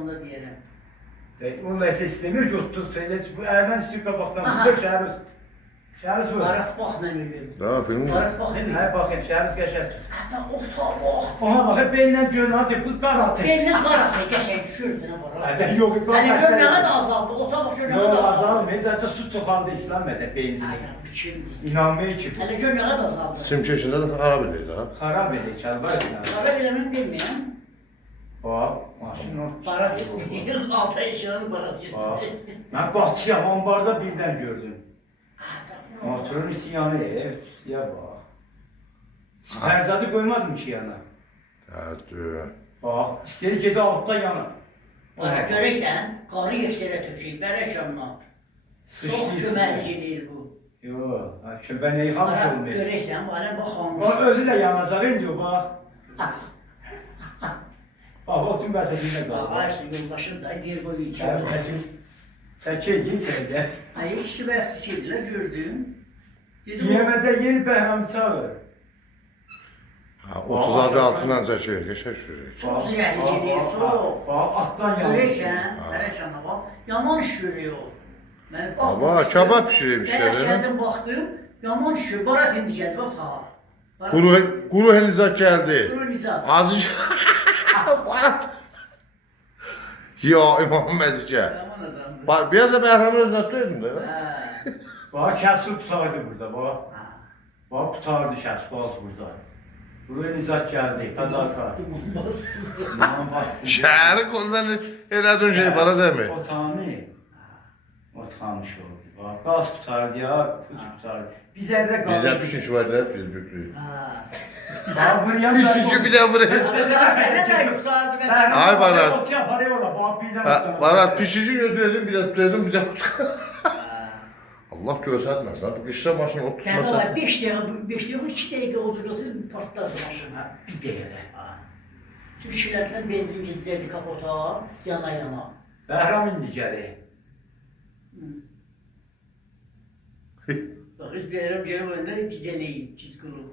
onda deyərəm. Onunla isə istemiyor ki, otur, bu ərdən istiyor qabaqdan. Burada şəhəriz. Şəhəriz bu. Barat bax mən ölüm. Daha film mi? Barat bax Hə, baxayım, şəhəriz qəşək. Hətta otağa bax. Ona baxıb, beynlə görün, atı, bu dar atı. Belli qaratı qəşəng düşürdü nə var? Hədən yox, Hələ görnəğə də azaldı, otağa bax görnəğə də yox, azaldı. azalmıyor, dəcə su tıxandı İslam mədə, benzini. Ay, biçimdir. İnanmıyor ki, Hələ görnəğə də azaldı. Sim keçində də xarab edir ha. xarab edir, kəlbar İslam. Qara eləmən bilməyəm. Bax, maşın o. Barat deyir, altı eşyanın barat Bax, yetmişdir. mən qaçıyam, ambarda birdən gördüm. Motorun içi yanı ya bax. Fərzadı qoymadım ki yana. Hə, Bax, istedi gedi altda yana. Bara görürsən, qarı yeksərə tökük, bərəşanla. Çox köməkçilir bu. Yox, köbəneyi xalq Bara olmuyor. görürsən, bu hələ baxamış. Bax, özü də yanacaq indi o, bax. Bax, o tüm bəsədində qalır. Ağaçlı yoldaşın da yer boyu içər. Çəkil, git sənə. Ay, ikisi bəyəsi şeydilər, gördüm. Yemədə yeni bəhramı çağır. Ha, 30 altından çəkir, qəşəng şürür. Çox zirəhlidir, çox. Bax, atdan yanır. Görürsən, bərəşanla bax, yaman şürüyor. Mən Baba, kabab pişirirmişlər, Bərəş hə? gəldim, baxdım, yaman şürüyor. Barat indi gəldi, bax, tağa. Quru helizat gəldi. Quru nizat. Azıcık. Barat. Yo, İmam Məzikə. Yaman adamdır. Biraz da Bəhramın özünə döydüm də. Hə. Bax, kəsib tutardı burada, bax. Bax, tutardı kəsbaz burada. Buraya nizat gəldi, qadarsa. Duman bastı. Duman bastı. Şəhəri qoldan elədin şey, bana dəmi? O tanı. O tanış oldu. Bax, qaz tutardı ya, pus tutardı. Biz ərdə qaldı. Bizdə pişik var da, biz büklüyük. Bax, buraya Pişik bir də buraya. Ay, Barat. Ot yaparıyor ola, bax, birdən Barat, pişici götürdüm, bir də tutuyordum, bir də Allah görsətməz ha, bu qışda maşın ot Yəni tutmasa. var 5 dəqiqə, 2 dəqiqə oturursunuz, partlar maşın. bir dəqiqə. Tüm şirətlər benzin gidəcəkdi kapota, yana. Bəhram indi gəlir. Bax, biz bir yerəm gəlib oyunda gidəliyik, çiz quru.